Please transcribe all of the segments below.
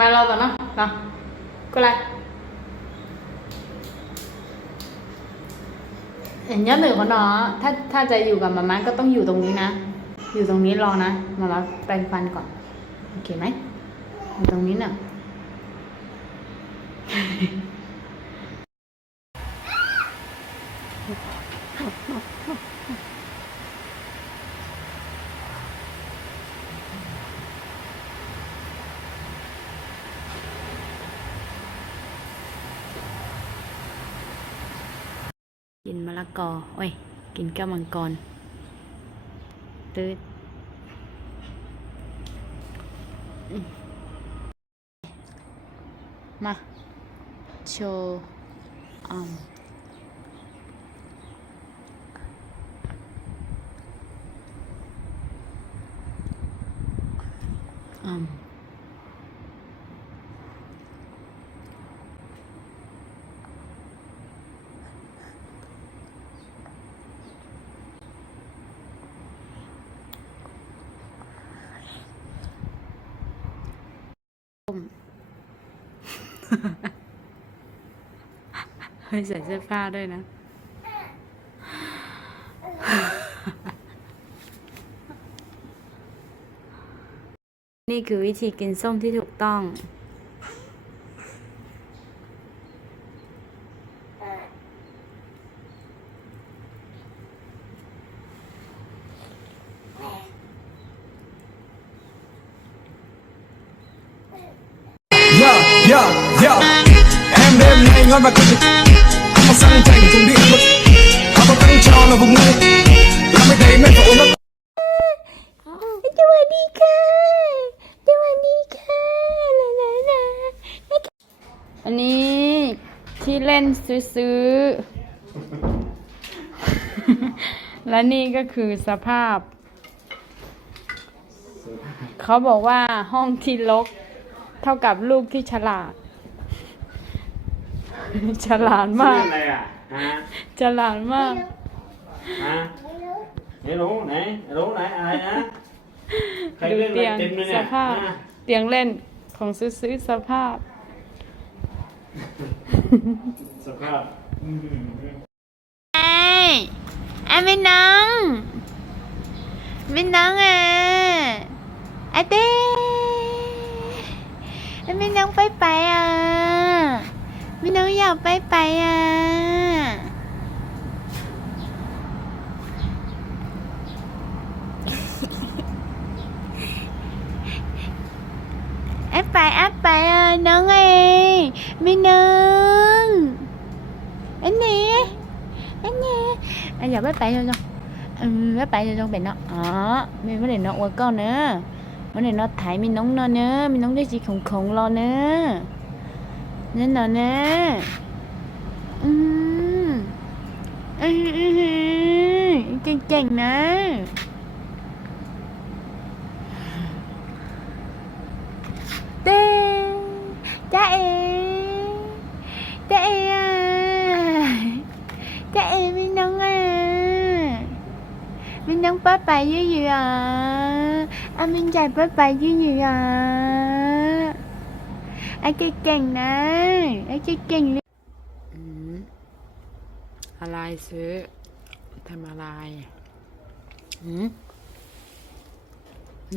มาเราก่อนเนาะเนาะก็ไรอย่างนี้หนึ่งคนเนาะถ้าถ้าจะอยู่กับมาม่าก็ต้องอยู่ตรงนี้นะ อยู่ตรงนี้รอนะมาม่าแปรงฟันก่อน โอเคไหมอยู่ตรงนี้เนาะ กินมะละกอ โอ้ย กินแก้วมังกรตืดมาโชว์อ่อมอ่อม เฮ้ยใส่เสื้อผ้าด้วยนะนี่คือวิธีกินส้มที่ถูกต้อง Yo, yo, yo Em đêm nay ngon và cực Một sân thành cùng điện lực Họ có cắn cho là vùng này Làm mấy tay men phụ nó สวัสดีค่ะ สวัสดีค่ะลาลาลาอันนี้ที่เล่นซื้อๆ และนี่ก็คือสภาพ เขาบอกว่าห้องที่รกเท่ากับลูกที่ฉลาด ฉลาดมากอะไรอะฮะฉลาดมาก ฮะไม่รู้ไหนไม่รู้ไหนอะไรนะใครดูเล่นอะไรเตียงเต็มเลยสเนี่ยภาพ ฮะเตียงเล่นของซื้อๆสภาพ สภาพอืม ไอ้ไอ้ไม่น้องไม่น้องอะไอ้เต้ไอ้ไม่น้องไปไปอะ ไม่น้องอยากไปไปอะไอ้ไปไอ้ไปอะน้องเองไม่น้อง anh nè anh nè anh giờ bác bạn cho cho ừ, bác bạn cho cho bạn nó ờ mình mới để nó qua con nữa mới để nó thải mình nóng nó nữa mình nóng cái gì khủng khủng lo nữa nên là nè. Cái chành nè. Tê cha em. Cha em à. Cha em mình đang à. Mình đang bắt bài với gì à. À mình chạy bắt bài với gì à. ไอ้เจ๊เก่งนะไอ้เจ๊เก่งเลยอะไรซื้อทำอะไร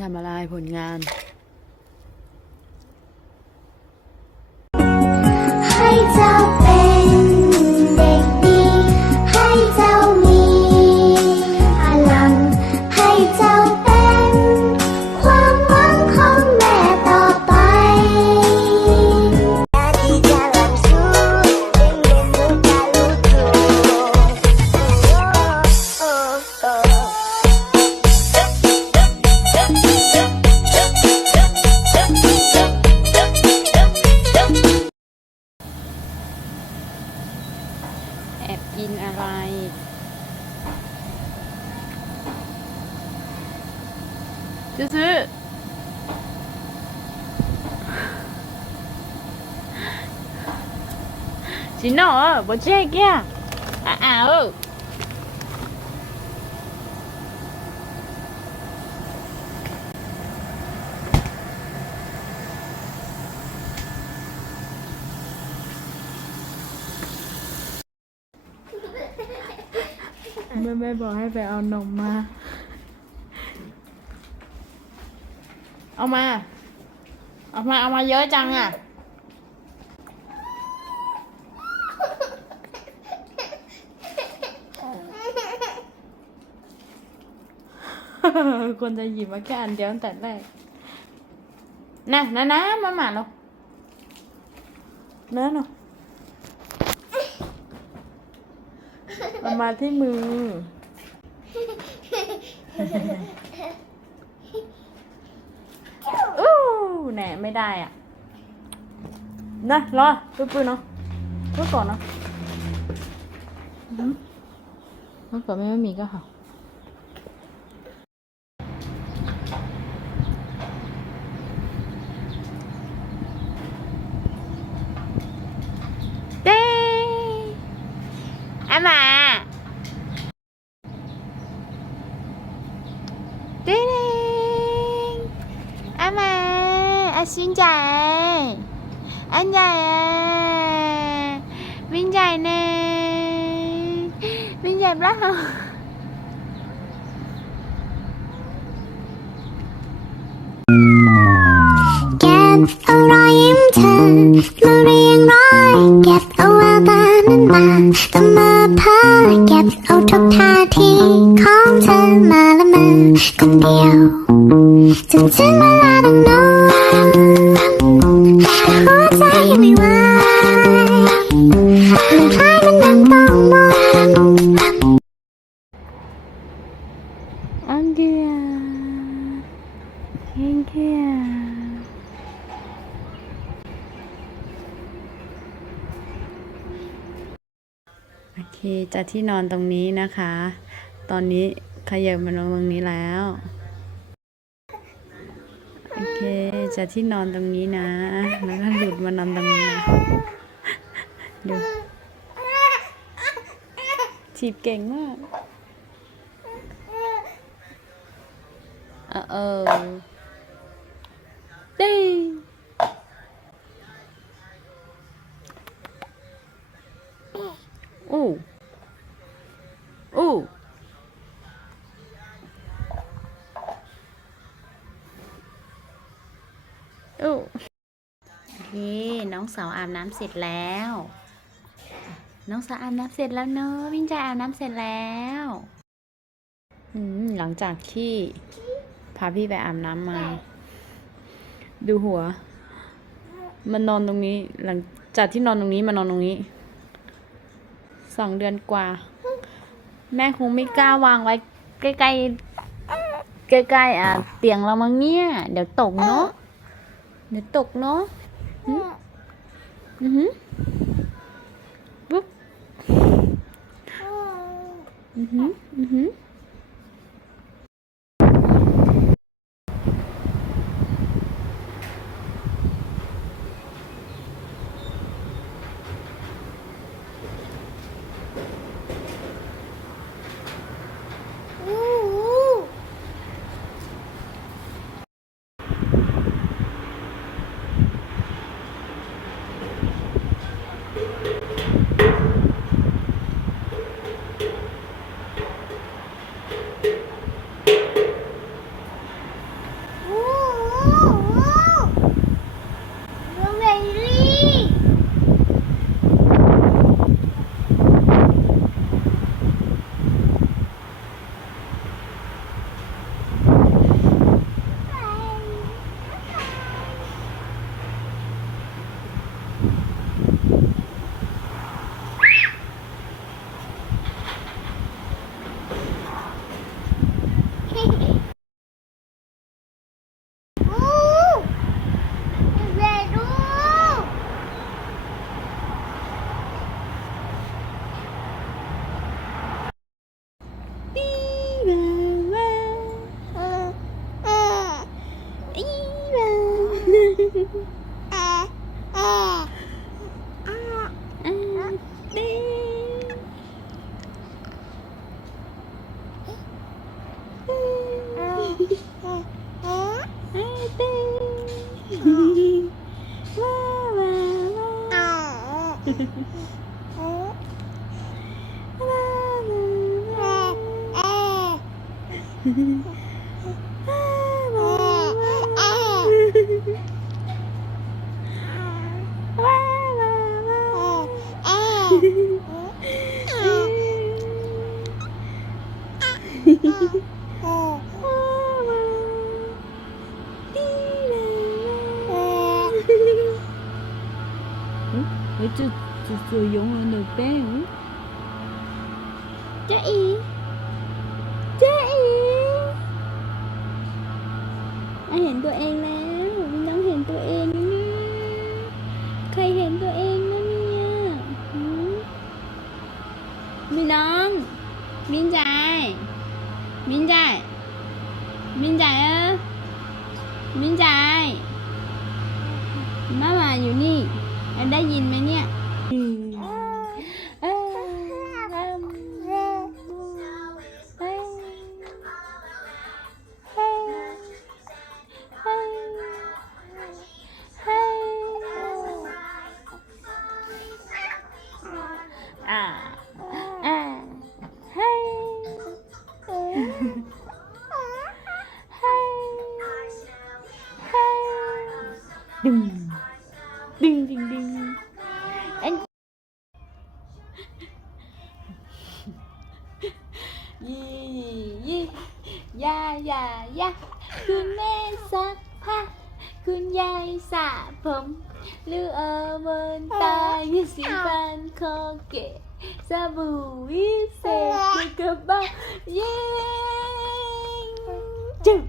ทำอะไรผลงาน của Jay kia À à ừ. Mê mê bò hay về ao nồng mà Ông à. Ông à, ông à giới chăng à? ควรจะหยิบมาแค่อันเดียวตั้งแต่แรกนะนะนะมาหมาเราเนื้อเนาะมันมาที่มือ อู้แหน่ไม่ได้อะ นะ รอปื้อๆเนาะปื้อก่อนเนาะอือหือเมื่อก่อนไม่มีก็หา เด้ อามาเด้เด้อามาอาชินใจอันใหญ่วินใหญ่เน่วินใหญ่ปะเก็บเอารอยยิ้มเธอมาเรียงร้อยเก็บ นั้นมาตามาเพ้อเก็บเอาทุกท่าทีของเธอมาละเมอคนเดียวจนถึงเวลาต้องนอน ที่นอนตรงนี้นะคะ ตอนนี้ขยับมาลงตรงนี้แล้ว โอเคจากที่นอนตรงนี้นะ แล้วก็หลุดมานอนตรงนี้นะดูถีบเก่งมาก เออ องสาวอาบน้ำเสร็จแล้ว น้องสาวอาบน้ำเสร็จแล้วเนอะวินใจอาบน้ำเสร็จแล้วอืหลังจากที่พาพี่ไปอาบน้ำมา ดูหัว มันนอนตรงนี้ หลังจากที่นอนตรงนี้มานอนตรงนี้สองเดือนกว่า แม่คงไม่กล้าวางไว้ ใกล้ๆใกล้ๆอะเตียงเรามั้งเนี่ย เดี๋ยวตกเนาะเดี๋ยวตกเนาะ หึอือหื 어쩌, 저저 영혼을 빼요? 짜이. ยายายาคุณแม่ซักผ้าคุณยายสระผมหรือเออเมินตายาสีฟันโคเกะสบู่วิเศษอยู่กับบ้านเย้จึ๊บ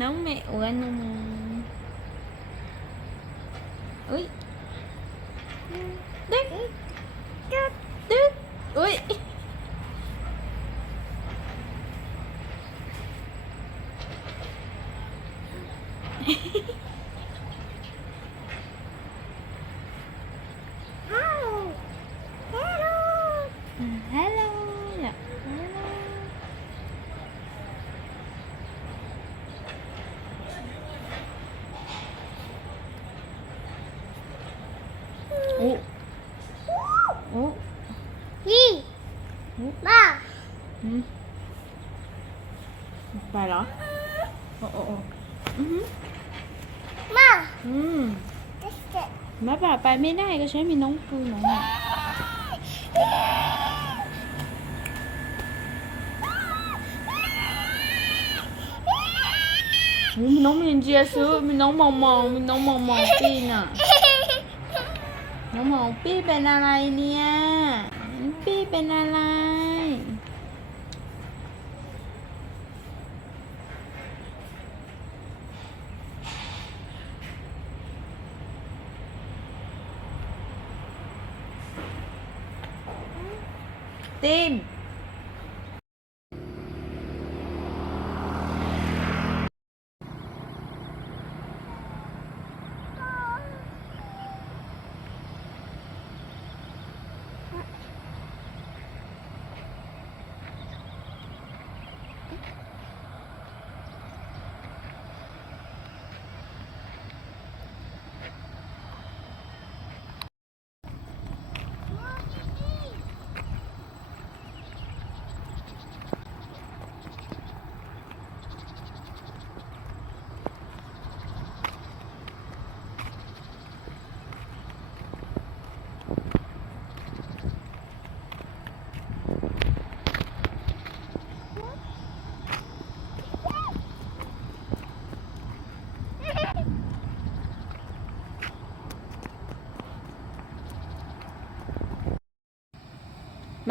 น้องแม่อ้วนอุ้ยดึ๊ดดึ๊ดดึ๊ด อุ้ยฮัลโหลฮัลโหล โอ้โอ้ นี่มา หืมไปเหรอ โอ้โอ้โอ้อือหือ มา อืมแม่ป่า ไม่ได้ก็ใช้มีน้องปูน้องอะอุ๊ยมีน้องมินเจียซื้อมีน้องมองมองมีน้องมองมองปี้น่ะ น้องมองปี้เป็นอะไรเนี่ย ปี้เป็นอะไร ติ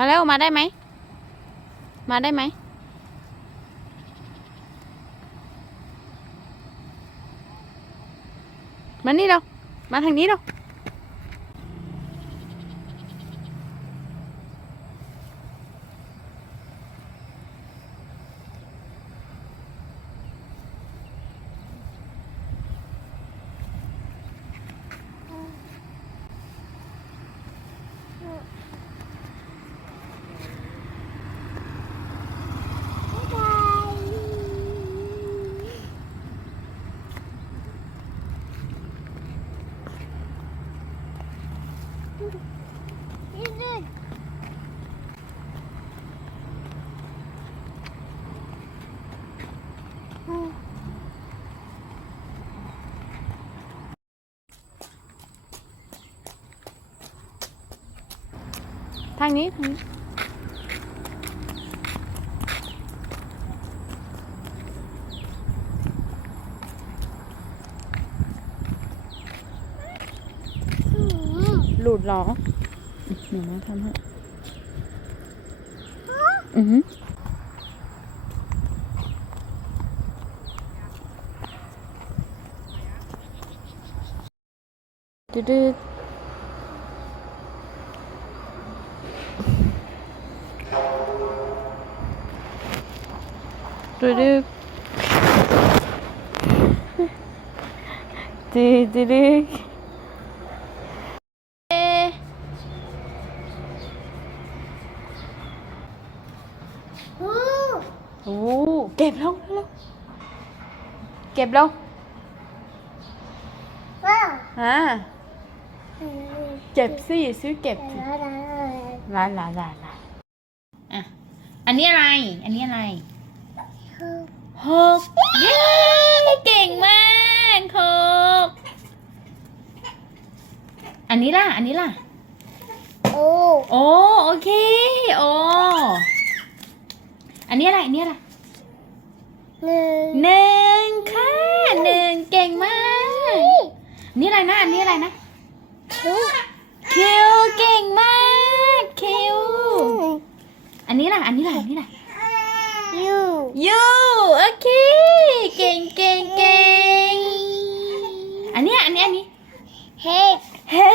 มาแล้วมาได้ไหม มาได้ไหม มานี่เรา มาทางนี้เรา ทางนี้ทางนี้หลุดหรอหนูมาทำให้อือหือดืด ดืดดืดดืดดืดดืดดืดอู้โอ้เก็บแล้วแล้วเก็บแล้วว้าวอ่าเก็บสิซื้อเก็บสิลาลาลาลาอะอันนี้อะไร อันนี้อะไร หกเย้เก่งมากหกอันนี้ล่ะ อันนี้ล่ะ โอ้โอ้โอเคโอ้อันนี้อะไรอันนี้อะไรหนึ่งหนึ่งค่ะหนึ่งเก่งมากอันนี่อะไรนะ อันนี้อะไรนะคิวคิวเก่งมากคิวอันนี้ล่ะ อันนี้ล่ะอันนี้ล่ะ ยูยูโอเค เก่งเก่งเก่งอันเนี้ยอันนี้อันนี้เฮ็ดเฮ้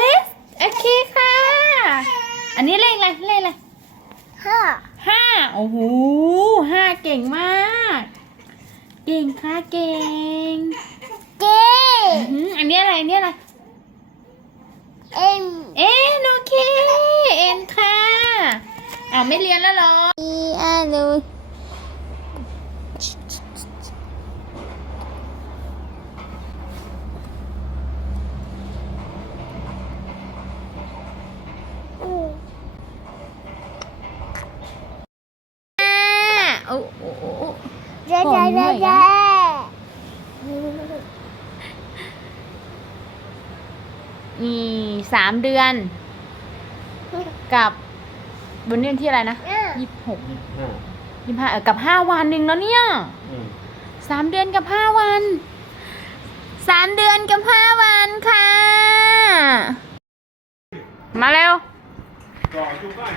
โอเคค่ะ อันนี้เลขอะไรเลขอะไรห้าห้าโอ้โหห้าเก่งมาก เก่งค่ะเก่งเก้อื้อหืออันนี้อะไรอันนี้อะไรเอ็มเอ็นโอเคเอ็นค่ะอ้าวไม่เรียนแล้วเหรออีอานู โอ้โอ้โอ้โอ้ เจ๊เจ๊เจ๊เจ๊ มีสามเดือน กับวันนี้วันที่อะไรนะยี่สิบหกห้ายี่สิบห้าเออกับห้าวันหนึ่งแล้วเนี่ยอืมสามเดือนกับห้าวันสามเดือนกับห้าวันค่ะ มาเร็ว ต่อจุ๊บก่อน